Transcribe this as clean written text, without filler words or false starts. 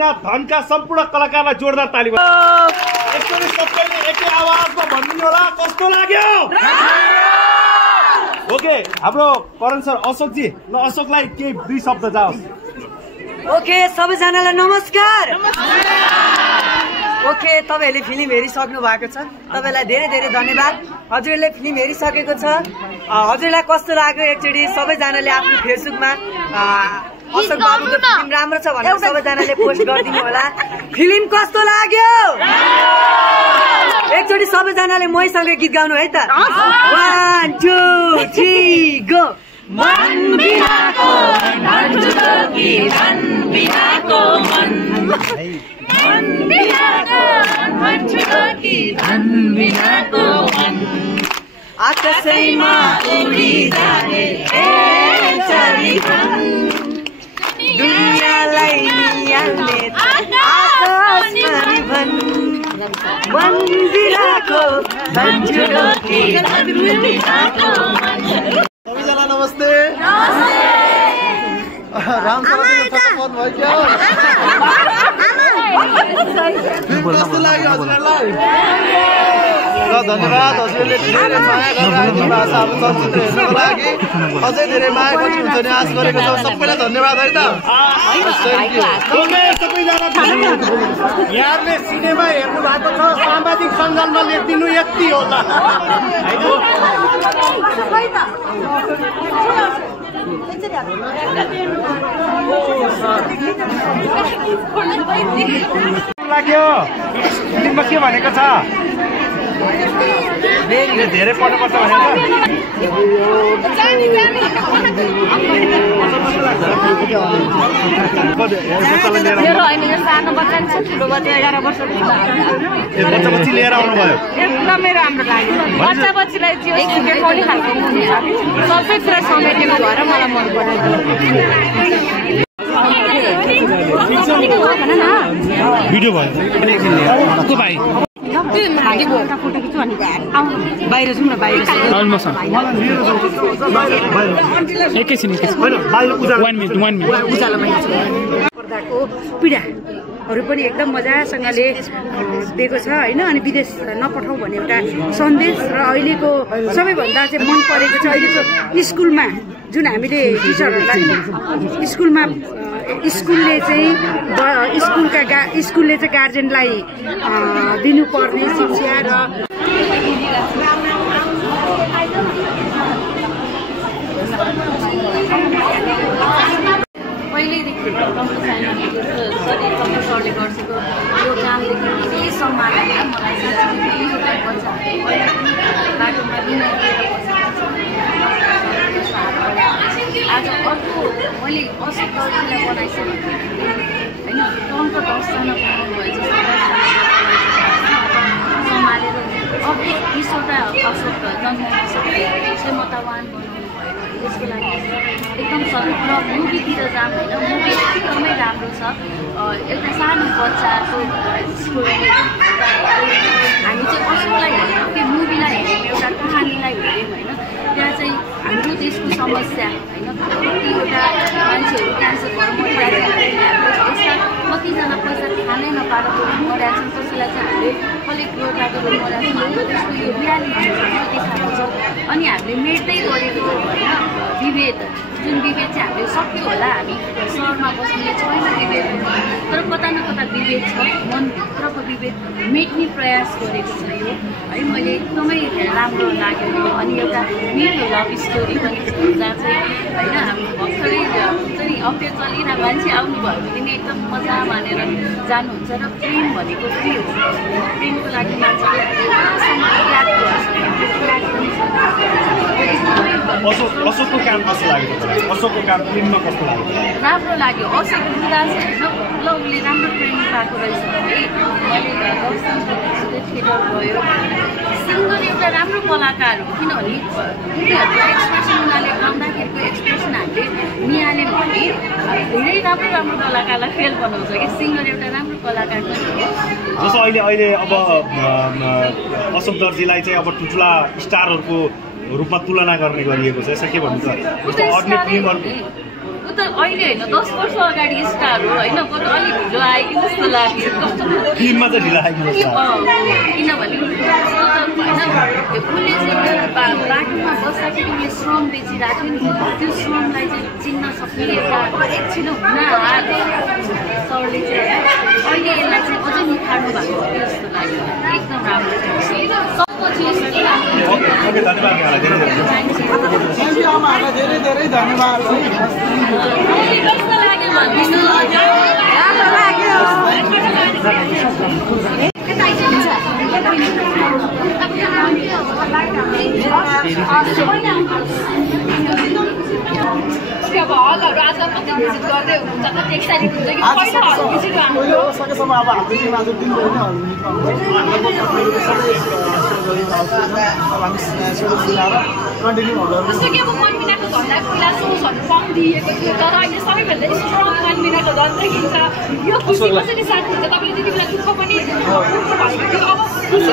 बिना धनका सम्पूर्ण कलाकारलाई जोरदार ताली एकचोटि सबैले एकै आवाजमा भन्दिनु होला कस्तो लाग्यो ओके हाम्रो करण सर अशोक जी ल अशोकलाई केही 2 शब्द जाओस् ओके सबैजनालाई नमस्कार ओके तपाईहरुले फिल्म हेरिसक्नु भएको छ तपाईलाई धेरै धेरै धन्यवाद हजुरले फिल्म हेरिसकेको छ हजुरलाई कस्तो लाग्यो एकचोटी सबैजनाले आफ्नो फेसबुकमा अशोक बाबुको फिल्म राम्रो छ भनेर सबैजनाले पोस्ट गरिदिनु होला फिल्म कस्तो लाग्यो एकचोटी सबैजनाले मैसँगै गीत गाउनु है त 1 2 3 गो मन बिनाको भन्छु कि धन बिनाको मन मन बिनाको भन्छु कि धन बिनाको मन आकाशैमा उडी जाने चरीखन दुनियाँलाई नियाल्ने आकाशमा भन मन बिनाको भन्छु कि धन बिनाको मन सबैजना नमस्ते राम सर कस्तो लाग्यो हजुरहरूलाई र धन्यवाद हजुरले धेरै माया गरेर भाषाहरू चलचित्र हेर्नको लागि अझै धेरै माया गर्नुहुन्छ नि आश गरेको छौँ सबैलाई धन्यवाद है त यहाँले सिनेमा हेर्नु भएको छ सामाजिक सञ्जालमा लेखिदिनु यति होला लाग्यो फिल्ममा के भनेको छ धेरै पढ्नुपर्छ भनेर सानो बच्चा छ ठुलो बच्चा 11 वर्षको बच्चा बच्ची लिएर आउनुभयो एकदमै राम्रो लाग्यो बच्चा बच्चीलाई जे सिकेकोली खालको मुभी छ सबै कुरा समेटेको भएर मलाई मन पर्यो भिडियो भयो को भाइ बाहिर जाउँ न बाहिर एकैछिन पर्दाको पीडाहरू पनि एकदम मजासँगले दिएको छ होइन अनि विदेश नपठाउँ भन्ने एउटा सन्देश र अहिलेको सबैभन्दा चाहिँ मन परेको छ अहिलेको स्कुलमा जुन हामीले टिचरहरूलाई स्कुलमा स्कुलले चाहिँ गार्जेनलाई दिनुपर्ने शिक्षा र पहिल्यैदेखि सरले गर्छेको यो कामदेखि केही सम्मान मलाई बाटोमा आज अर्को मैले अशोक दर्जीलाई बनाइसकेको होइन टङ्क 10 जना भयो सम्हालेर अब 20वटा अशोक जन्माउन सक्ने क्षमतावान बनाउनु भयो त्यसको लागि एकदम सजिलो र मुभीतिर जाम होइन मुभी एकदमै राम्रो छ एउटा सानो बच्चाको स्टोरी हामी चाहिँ अशोकलाई हेऱ्यौँ कि मुभीलाई हेऱ्यौँ एउटा कहानीलाई हेऱ्यौँ होइन त्यहाँ चाहिँ हाम्रो देशको समस्या होइन कतिवटा मान्छेहरू क्यान्सर भएर मरिरहेको छ यसमा कतिजना पैसा खानै नपाएर मरिरहेको छन् कसैलाई चाहिँ हामीले कलेक्ट गरिरहेको मरिरहेको छ त्यसको यो रियालिटी देखाएको छ अनि हामीले मेट्दै गरेको होइन विभेद जुन विभेद चाहिँ हामीले सक्यो होला हामी सहरमा बस्ने छैन विभेद तर कता न कता विभेद छ मनभित्रको विभेद मेट्ने प्रयास गरेको छ यो है मैले एकदमै राम्रो लाग्यो अनि एउटा मिठो लभ स्टोरी पनि छ जहाँ चाहिँ होइन हाम्रो भर्खरै हुन्छ नि अफेयर चलिरहेको मान्छे आउनुभयो भने नि एकदम मजा मानेर जानुहुन्छ र प्रेम भनेको के हो प्रेमको लागि मान्छेले त्याग गर्छ अशोकको काम कस्तो लाग्यो अशोकको काम फिल्ममा कस्तो लाग्यो राम्रो लाग्यो अशोक बुढा छ ल उसले राम्रो ट्रेनिङ पाएको रहेछ है थिएटर भयो सिङ्गर एउटा राम्रो कलाकार हो किनभने उनीहरूको एक्सप्रेसन उनीहरूले गाउँदाखेरिको एक्सप्रेसन हामीले निहाल्यौँ भने धेरै राम्रो राम्रो कलाकारलाई फेल बनाउँछ कि सिङ्गर एउटा राम्रो कलाकार पनि हो जस्तो अहिले अब अशोक दर्जीलाई चाहिँ अब ठुल्ठुला स्टारहरूको रूपमा तुलना गर्ने गरिएको छ यसो के भन्नुहुन्छ त अहिले होइन 10 वर्ष अगाडि स्टार हो होइन बरु अलिक ढिलो आयो कि जस्तो लाग्यो कस्तो फिल्ममा चाहिँ ढिलो आएको जस्तो किनभने उसले चाहिँ बाटोमा बस्दाखेरि उसले श्रम बेचिरहेको थियो नि त्यो श्रमलाई चाहिँ चिन्न सक्ने एउटा एकछिन हुन आएको सरले चाहिँ अहिले यसलाई चाहिँ अझै निखार्नु भएको थियो जस्तो लाग्यो एकदम राम्रो ओके धन्यवाद आमाहरूलाई धेरै धेरै धन्यवाद कस्तो लाग्यो भन्दिनु राम्रो लाग्यो अब हलहरू आज कति भिजिट गर्दै हुनुहुन्छ कति एक्साइटेड हुन्छ कि पहिला हल भिजिट गर्नु सकेसम्म अब हाम्रो टिम आज 3 दिन जस्तो कि अब कन्भिनाको भन्दा पहिला सोर्सहरू कम दिएको थियो तर अहिले सबैभन्दा स्ट्रङ कन्भिनाको गन्दाखेरि त यो खुसी कसरी साथ हुन्छ तपाईँले त्यति बेला दुःख पनि अब खुसी